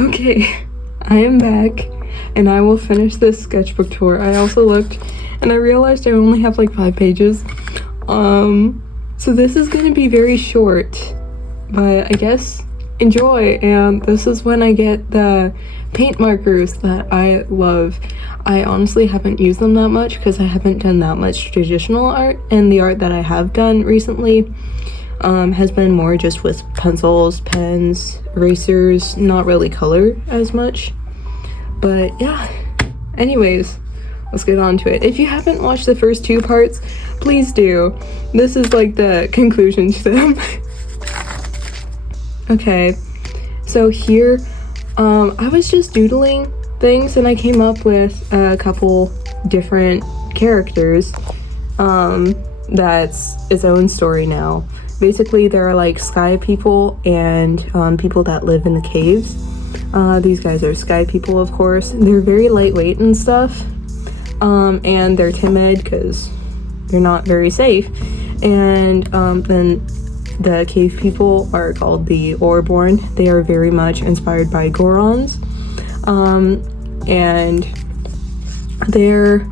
Okay, I am back, and I will finish this sketchbook tour. I also looked, and I realized I only have like 5 pages. So this is gonna be very short, but I guess enjoy. And this is when I get the paint markers that I love. I honestly haven't used them that much because I haven't done that much traditional art, and the art that I have done recently has been more just with pencils, pens, erasers, not really color as much. But yeah, anyways, let's get on to it. If you haven't watched the first 2 parts, please do. This is like the conclusion to them. Okay, so here, I was just doodling things and I came up with a couple different characters. That's its own story now. Basically, there are like sky people and people that live in the caves. These guys are sky people, of course. They're very lightweight and stuff, and they're timid because they're not very safe. And then the cave people are called the Oreborn. They are very much inspired by Gorons, and they're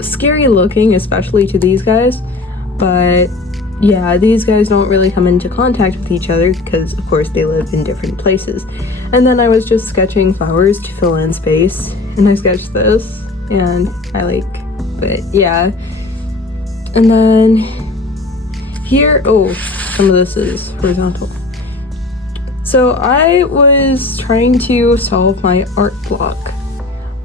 scary looking, especially to these guys. But yeah, these guys don't really come into contact with each other because, of course, they live in different places. And then I was just sketching flowers to fill in space, and I sketched this, and but yeah. And then here, oh, some of this is horizontal. So I was trying to solve my art block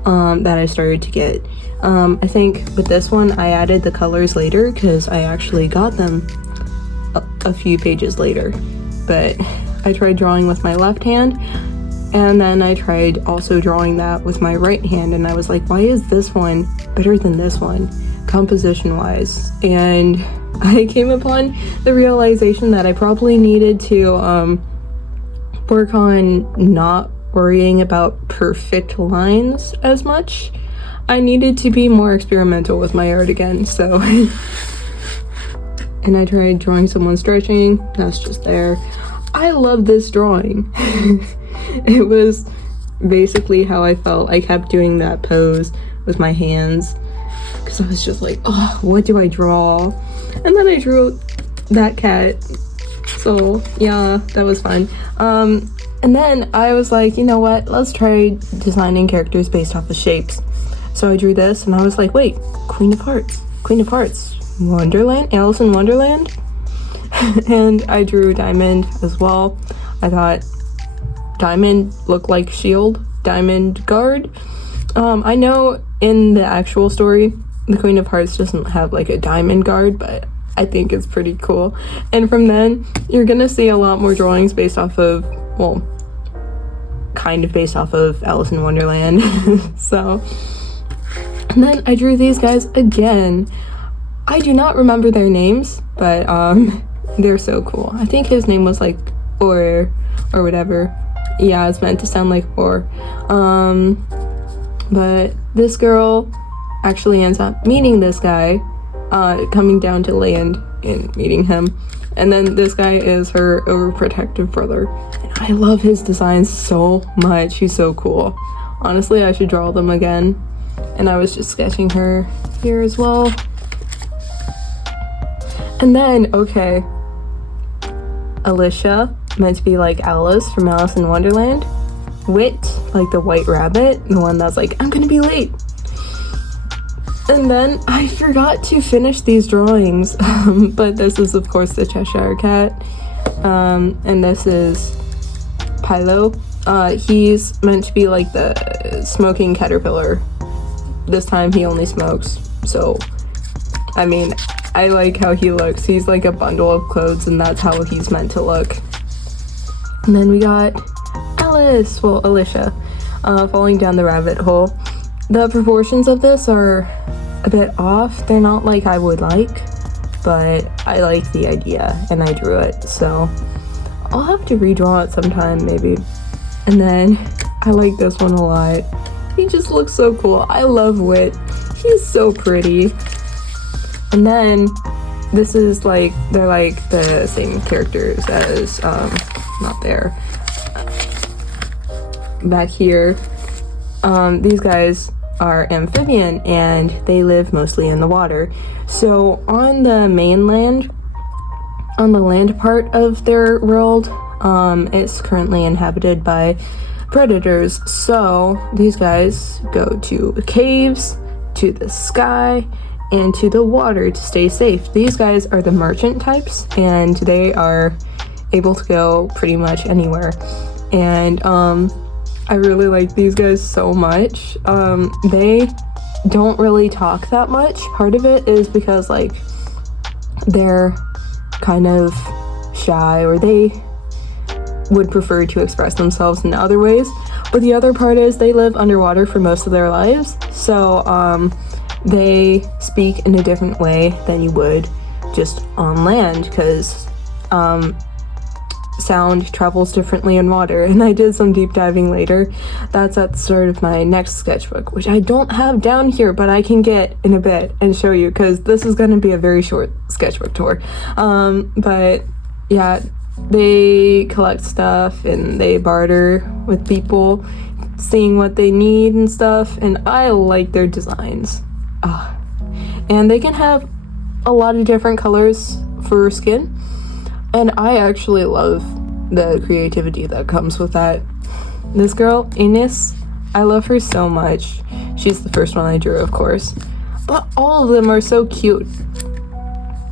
that I started to get. I think with this one, I added the colors later because I actually got them a few pages later. But I tried drawing with my left hand, and then I tried also drawing that with my right hand, and I was like, why is this one better than this one, composition-wise? And I came upon the realization that I probably needed to work on not worrying about perfect lines as much. I needed to be more experimental with my art again, so and I tried drawing someone stretching. That's just there. I love this drawing. It was basically how I felt. I kept doing that pose with my hands because I was just like, oh, what do I draw? And then I drew that cat. So yeah, that was fun. And then I was like, you know what? Let's try designing characters based off of shapes. So I drew this, and I was like, wait, Queen of Hearts, Wonderland, Alice in Wonderland. And I drew Diamond as well. I thought Diamond looked like shield, Diamond guard. I know in the actual story, the Queen of Hearts doesn't have like a diamond guard, but I think it's pretty cool. And from then, you're gonna see a lot more drawings based off of, well, kind of based off of Alice in Wonderland. So, and then I drew these guys again. I do not remember their names, but they're so cool. I think his name was like or whatever. Yeah, it's meant to sound like or. But this girl actually ends up meeting this guy, coming down to land and meeting him. And then this guy is her overprotective brother. And I love his designs so much. He's so cool. Honestly, I should draw them again. And I was just sketching her here as well. And then, okay, Alicia, meant to be like Alice from Alice in Wonderland. Wit, like the white rabbit, the one that's like, I'm gonna be late. And then I forgot to finish these drawings, but this is of course the Cheshire Cat, and this is Pilo. He's meant to be like the smoking caterpillar. This time he only smokes, so I mean, I like how he looks. He's like a bundle of clothes, and that's how he's meant to look. And then we got Alice, well, Alicia, falling down the rabbit hole. The proportions of this are a bit off. They're not like I would like, but I like the idea, and I drew it, so I'll have to redraw it sometime, maybe. And then I like this one a lot. He just looks so cool. I love Wit. He's so pretty. And then this is like, they're like the same characters as, not there. back here, these guys are amphibian and they live mostly in the water. So on the mainland, on the land part of their world, it's currently inhabited by predators. So these guys go to caves, to the sky, and to the water to stay safe. These guys are the merchant types, and they are able to go pretty much anywhere. And I really like these guys so much. They don't really talk that much. Part of it is because like they're kind of shy, or they would prefer to express themselves in other ways. But the other part is they live underwater for most of their lives, so they speak in a different way than you would just on land, because sound travels differently in water. And I did some deep diving later. That's at the start of my next sketchbook, which I don't have down here, but I can get in a bit and show you, because this is going to be a very short sketchbook tour. But yeah, they collect stuff and they barter with people, seeing what they need and stuff, and I like their designs. And they can have a lot of different colors for skin, and I actually love the creativity that comes with that. This girl, Ines, I love her so much. She's the first one I drew, of course, but all of them are so cute.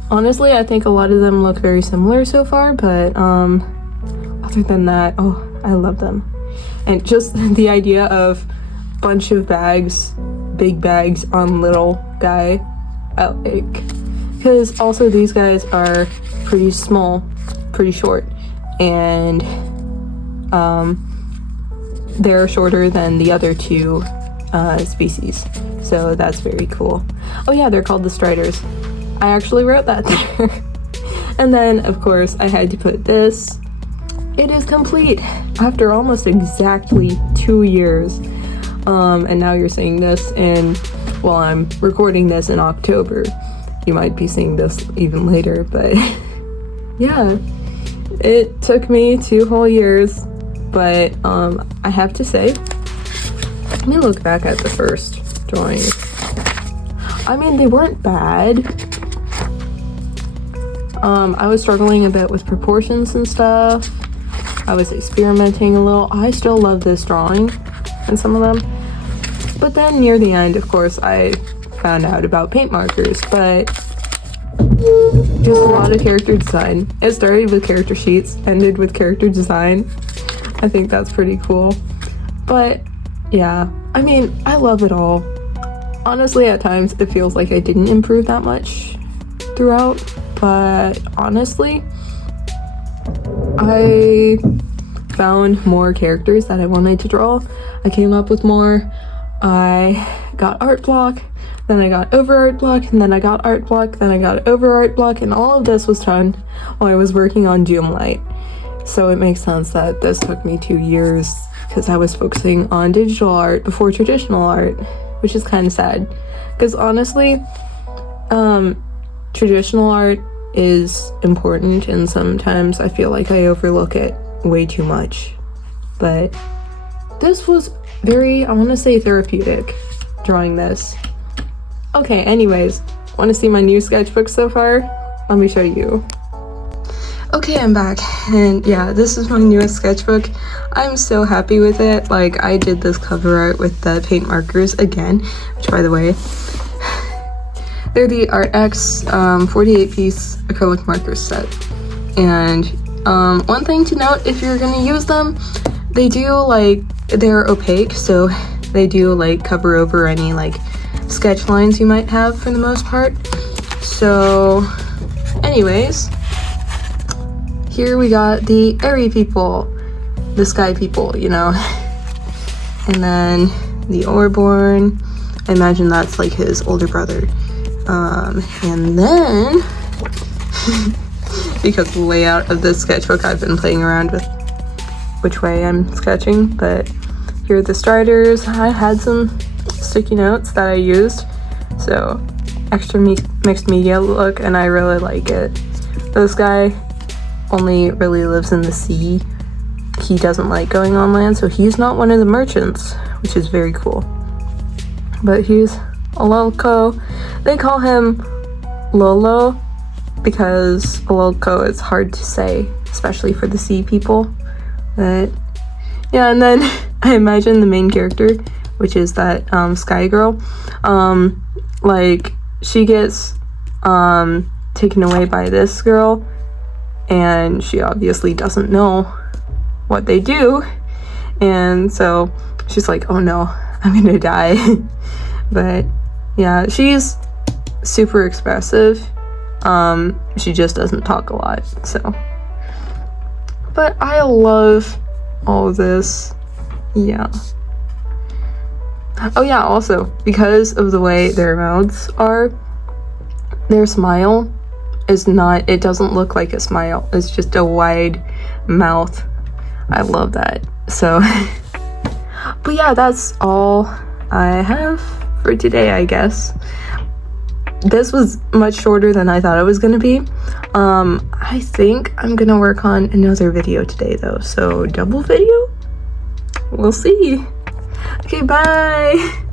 Honestly, I think a lot of them look very similar so far, but other than that, oh, I love them. And just the idea of bunch of bags, big bags on little guy, I like. Because also these guys are pretty small, pretty short, and they're shorter than the other two species, so that's very cool. Oh yeah, they're called the Striders. I actually wrote that there. And then of course I had to put this. It is complete after almost exactly 2 years. And now you're seeing this, and well, I'm recording this in October. You might be seeing this even later, but yeah, it took me 2 whole years. But I have to say, let me look back at the first drawings. I mean, they weren't bad. I was struggling a bit with proportions and stuff. I was experimenting a little. I still love this drawing and some of them. But then near the end, of course, I found out about paint markers, but just a lot of character design. It started with character sheets, ended with character design. I think that's pretty cool. But yeah, I mean, I love it all. Honestly, at times it feels like I didn't improve that much throughout, but honestly, I found more characters that I wanted to draw. I came up with more. I got art block, then I got over art block, and then I got art block, then I got over art block, and all of this was done while I was working on Doomlight. So it makes sense that this took me 2 years, because I was focusing on digital art before traditional art, which is kind of sad. Because honestly, traditional art is important, and sometimes I feel like I overlook it way too much. But this was very, I want to say, therapeutic drawing this. Okay, anyways, want to see my new sketchbook so far? Let me show you. Okay, I'm back, and yeah, this is my newest sketchbook. I'm so happy with it. Like, I did this cover art with the paint markers again, which, by the way, they're the ArtX 48-piece acrylic marker set. And one thing to note, if you're gonna use them, they do, like, they're opaque, so they do, like, cover over any, like, sketch lines you might have for the most part. So, anyways, here we got the airy people, the sky people, you know. And then the Orborn, I imagine that's like his older brother. And then, because the layout of this sketchbook, I've been playing around with which way I'm sketching, but here are the Striders. I had some sticky notes that I used, so extra mixed media look, and I really like it. This guy only really lives in the sea. he doesn't like going on land, so he's not one of the merchants, which is very cool. But he's a lollll. They call him lollll because lollll is hard to say, especially for the sea people. But yeah, and then I imagine the main character, which is that sky girl, like she gets taken away by this girl, and she obviously doesn't know what they do, and so she's like, oh no, I'm gonna die. But yeah, she's super expressive. She just doesn't talk a lot, so. But I love all of this. Yeah. Oh yeah, also, because of the way their mouths are, their smile is not, it doesn't look like a smile. It's just a wide mouth. I love that. So, but yeah, that's all I have for today, I guess. This was much shorter than I thought it was gonna be. I think I'm gonna work on another video today though, so double video? We'll see. Okay, bye!